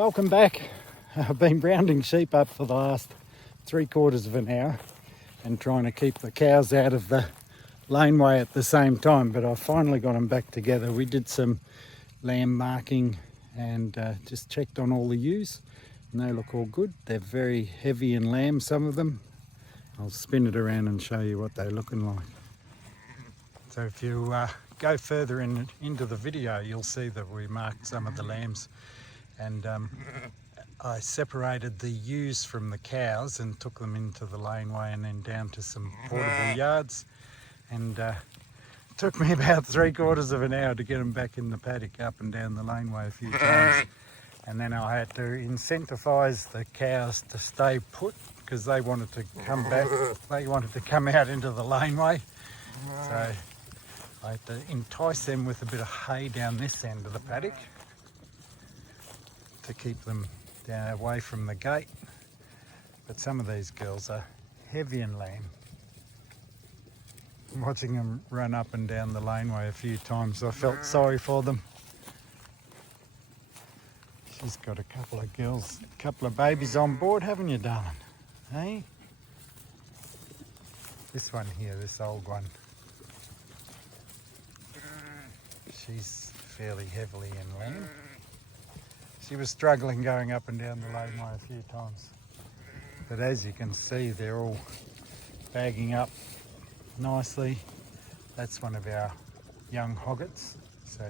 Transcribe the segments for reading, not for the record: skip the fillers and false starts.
Welcome back. I've been rounding sheep up for the last 3/4 of an hour and trying to keep the cows out of the laneway at the same time, but I finally got them back together. We did some lamb marking and just checked on all the ewes and they look all good. They're very heavy in lamb, some of them. I'll spin it around and show you what they're looking like. So if you go further into the video, you'll see that we marked some of the lambs, and I separated the ewes from the cows and took them into the laneway and then down to some portable yards, and it took me about 3/4 of an hour to get them back in the paddock, up and down the laneway a few times. And then I had to incentivise the cows to stay put because they wanted to come back, they wanted to come out into the laneway. So I had to entice them with a bit of hay down this end of the paddock to keep them down away from the gate. But some of these girls are heavy in lamb. Watching them run up and down the laneway a few times, I felt sorry for them. She's got a couple of girls, a couple of babies on board, haven't you, darling? Hey? This one here, this old one, she's fairly heavily in lamb. She was struggling going up and down the laneway a few times. But as you can see, they're all bagging up nicely. That's one of our young hoggets, so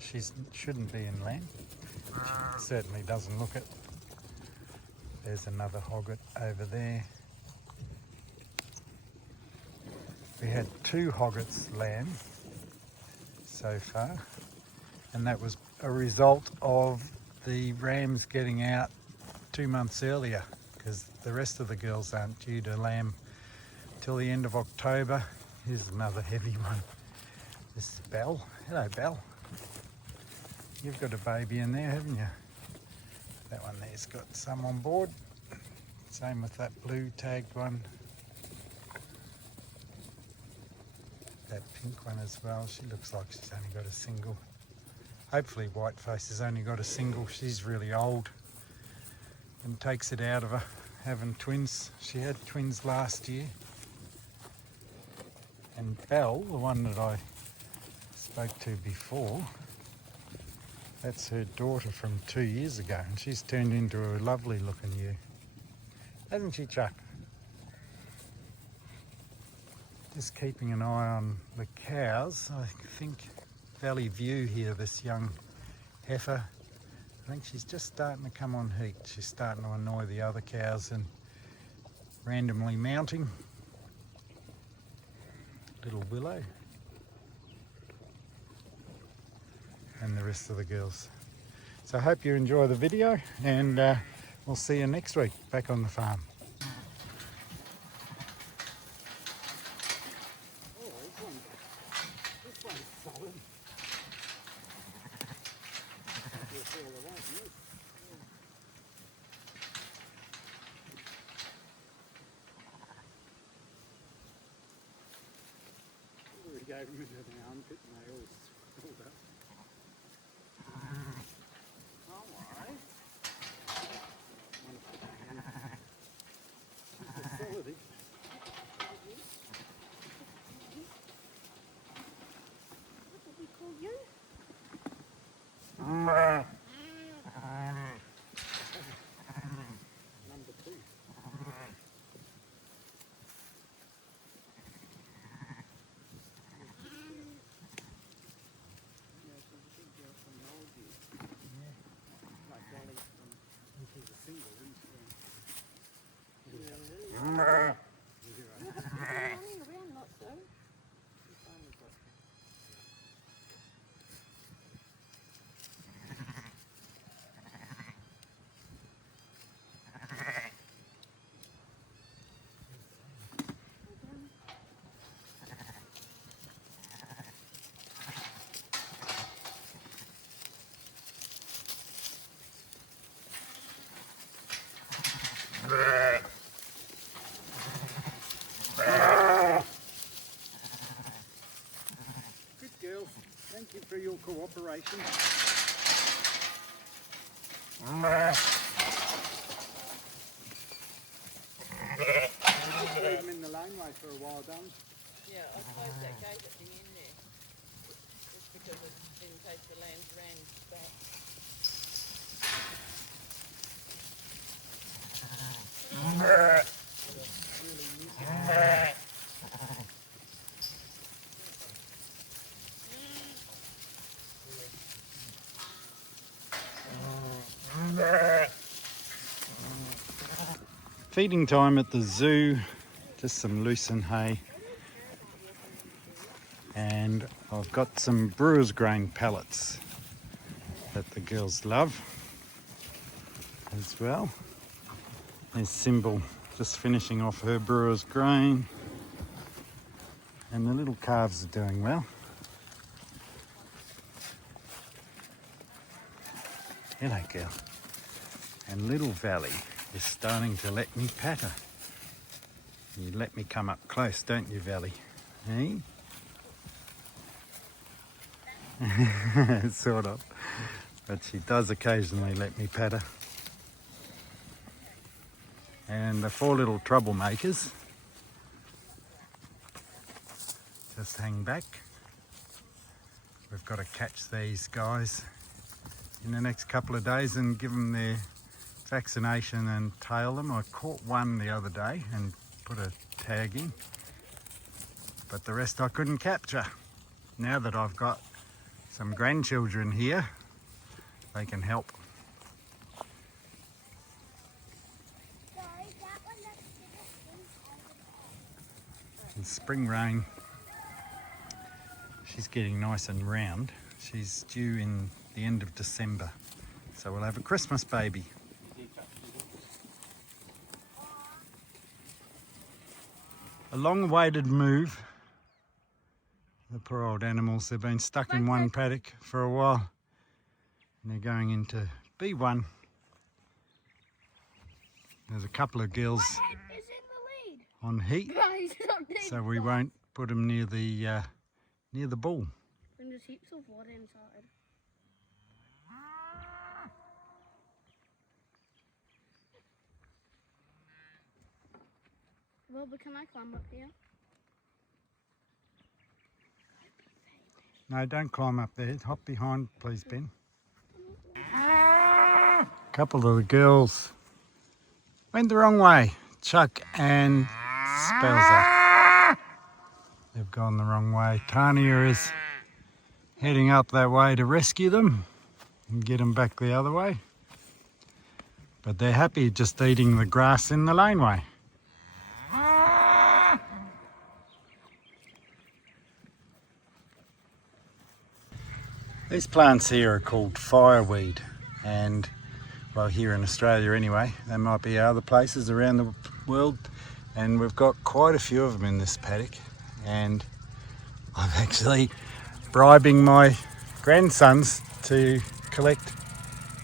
she shouldn't be in lamb. She certainly doesn't look it. There's another hogget over there. We had 2 hoggets lamb so far, and that was a result of the rams getting out 2 months earlier, because the rest of the girls aren't due to lamb till the end of October. Here's another heavy one. This is Belle. Hello, Belle. You've got a baby in there, haven't you? That one there's got some on board. Same with that blue tagged one. That pink one as well. She looks like she's only got a single. Hopefully Whiteface has only got a single. She's really old and takes it out of her having twins. She had twins last year. And Belle, the one that I spoke to before, that's her daughter from 2 years ago, and she's turned into a lovely looking ewe. Hasn't she, Chuck? Just keeping an eye on the cows. I think Valley View here, this young heifer, I think she's just starting to come on heat. She's starting to annoy the other cows and randomly mounting. Little Willow. And the rest of the girls. So I hope you enjoy the video, and we'll see you next week back on the farm. This one's solid. We gave them into the armpit and they all pulled up. Alright. Facility. What did we call you? Number 2. She's a single, isn't she? Running around not so. Good girls. Thank you for your cooperation. Leave them in the laneway for a while, don't we? Yeah, I suppose that gate at the end there, just because it's in case the land ran back. Feeding time at the zoo, just some lucerne hay, and I've got some brewer's grain pellets that the girls love as well. There's Symbol just finishing off her brewer's grain, and the little calves are doing well. Hello girl. And little Valley is starting to let me pat her. You let me come up close, don't you, Valley? Hey? Sort of. But she does occasionally let me pat her. And the 4 little troublemakers just hang back. We've got to catch these guys in the next couple of days and give them their vaccination and tail them. I caught one the other day and put a tag in, but the rest I couldn't capture. Now that I've got some grandchildren here, they can help. And spring rain, she's getting nice and round. She's due in the end of December, so we'll have a Christmas baby. A long-awaited move. The poor old animals, they've been stuck in one paddock for a while, and they're going into B1. There's a couple of girls on heat, so we won't put them near the bull. And there's heaps of water inside. Well, but can I climb up here? No, don't climb up there. Hop behind, please, Ben. A couple of the girls went the wrong way. Chuck and Spelzer. They've gone the wrong way. Tania is heading up that way to rescue them and get them back the other way. But they're happy just eating the grass in the laneway. These plants here are called fireweed, and well, here in Australia anyway, they might be other places around the world, and we've got quite a few of them in this paddock, and I'm actually bribing my grandsons to collect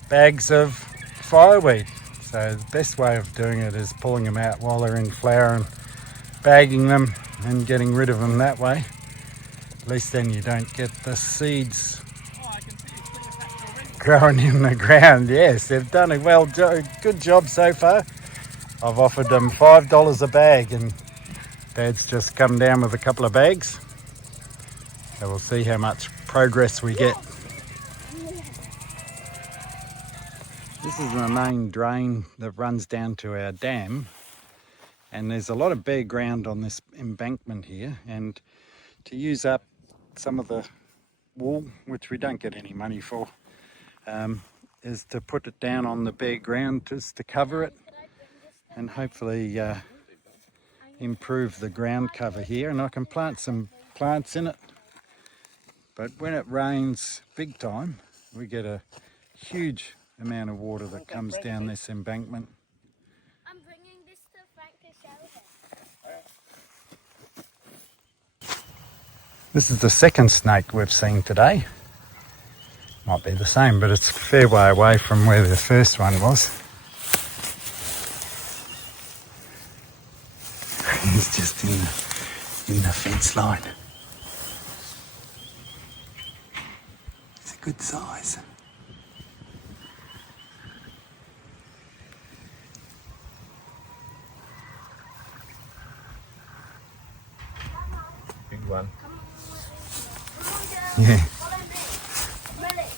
bags of fireweed. So the best way of doing it is pulling them out while they're in flower and bagging them and getting rid of them that way. At least then you don't get the seeds growing in the ground. Yes, they've done a good job so far. I've offered them $5 a bag, and Dad's just come down with a couple of bags. So we'll see how much progress we get. This is the main drain that runs down to our dam, and there's a lot of bare ground on this embankment here, and to use up some of the wool, which we don't get any money for, is to put it down on the bare ground just to cover it and hopefully improve the ground cover here, and I can plant some plants in it. But when it rains big time, we get a huge amount of water that comes down this embankment. I'm bringing this to Frank to show him. This is the second snake we've seen today. Might be the same, but it's a fair way away from where the first one was. He's just in the fence line. It's a good size. one. Come on, girls. Yeah. Follow me. Ready?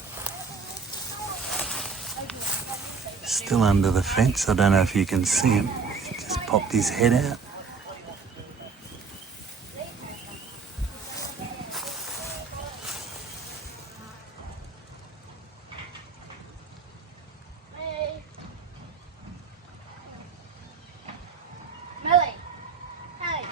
Still under the fence. I don't know if you can see him. He just popped his head out. Hey. Millie. Hey.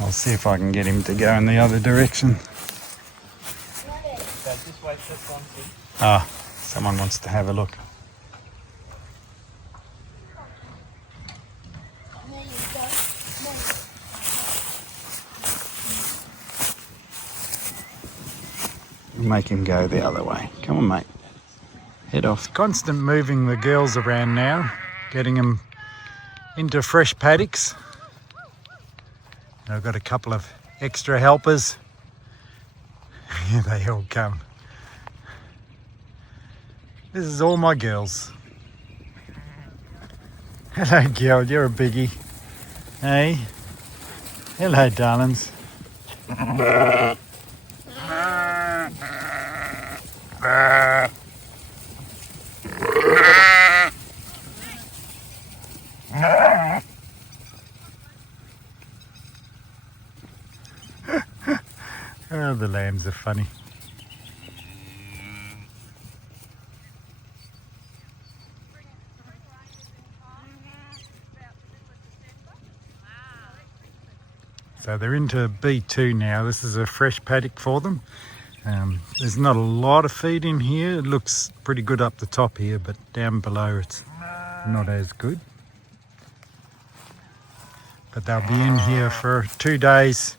I'll see if I can get him to go in the other direction. Millie. So just wait for this one, please. Ah, someone wants to have a look. There you go. Millie. Make him go the other way. Come on, mate. Head off. Constant moving the girls around now, getting them into fresh paddocks. And I've got a couple of extra helpers. Here they all come. This is all my girls. Hello, girl. You're a biggie. Hey. Hello, darlings. Oh, the lambs are funny. So they're into B2 now. This is a fresh paddock for them. There's not a lot of feed in here. It looks pretty good up the top here, but down below it's not as good. But they'll be in here for 2 days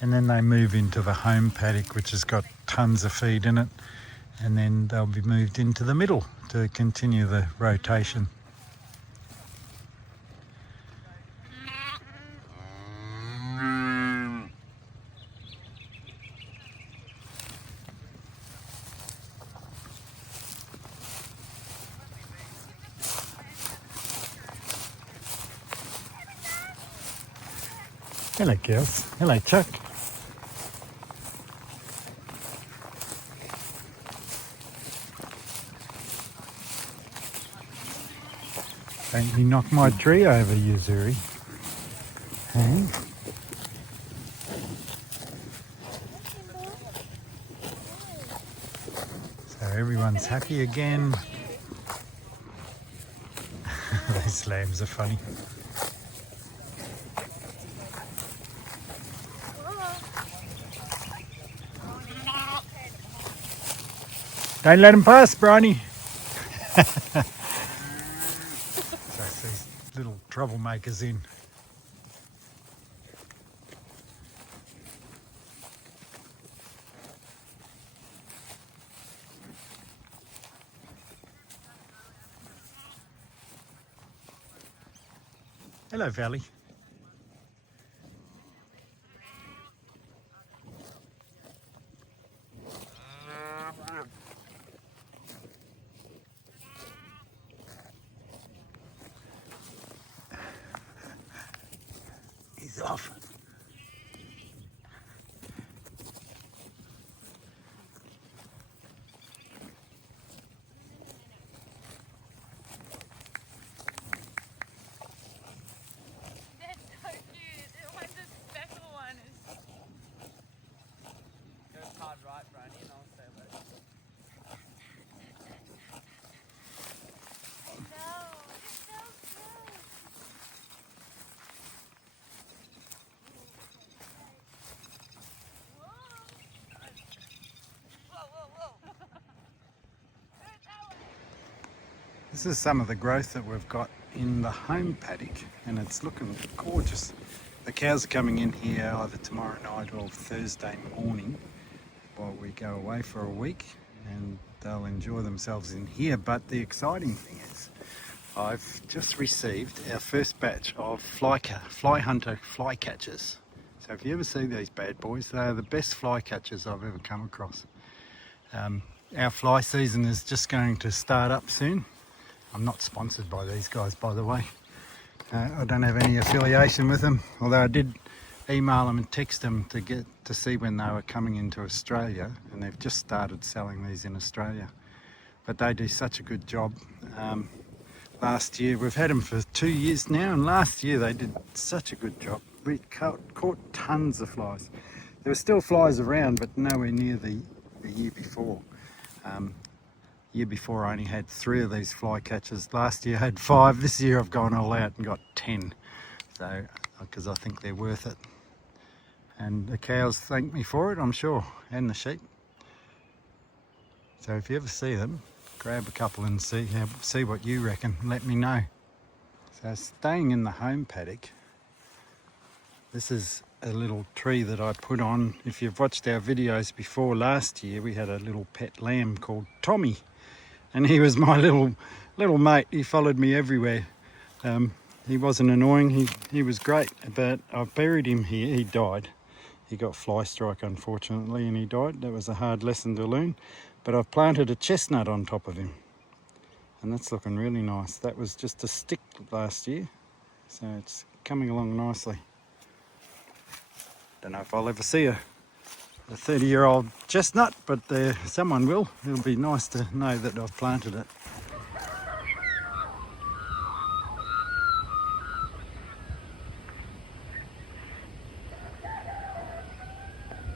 and then they move into the home paddock, which has got tons of feed in it. And then they'll be moved into the middle to continue the rotation. Hello, girls. Hello, Chuck. Don't you knock my tree over, you Zuri. Hey? So everyone's happy again. These lambs are funny. Don't let him pass, Bronny. So it's these little troublemakers in. Hello, Valley. He's off. That's so cute. The one, the speckle one is. Go hard right, Brony, and I'll say that. No, it's so cute. This is some of the growth that we've got in the home paddock and it's looking gorgeous. The cows are coming in here either tomorrow night or Thursday morning while we go away for a week and they'll enjoy themselves in here. But the exciting thing is I've just received our first batch of fly hunter fly catchers. So if you ever see these bad boys, they are the best fly catchers I've ever come across. Our fly season is just going to start up soon. I'm not sponsored by these guys, by the way. I don't have any affiliation with them, although I did email them and text them to see when they were coming into Australia, and they've just started selling these in Australia. But they do such a good job. Last year, we've had them for 2 years now, and last year they did such a good job. We caught tons of flies. There were still flies around, but nowhere near the year before. Year before I only had 3 of these fly catchers. Last year I had 5. This year I've gone all out and got 10. So, because I think they're worth it. And the cows thank me for it, I'm sure, and the sheep. So if you ever see them, grab a couple and see what you reckon. Let me know. So staying in the home paddock, this is a little tree that I put on. If you've watched our videos before, last year we had a little pet lamb called Tommy, and he was my little mate. He followed me everywhere. He wasn't annoying, he was great, but I buried him here. He died. He got fly strike, unfortunately, and he died. That was a hard lesson to learn. But I've planted a chestnut on top of him, and that's looking really nice. That was just a stick last year, so it's coming along nicely. Don't know if I'll ever see a 30-year-old chestnut, but someone will. It'll be nice to know that I've planted it.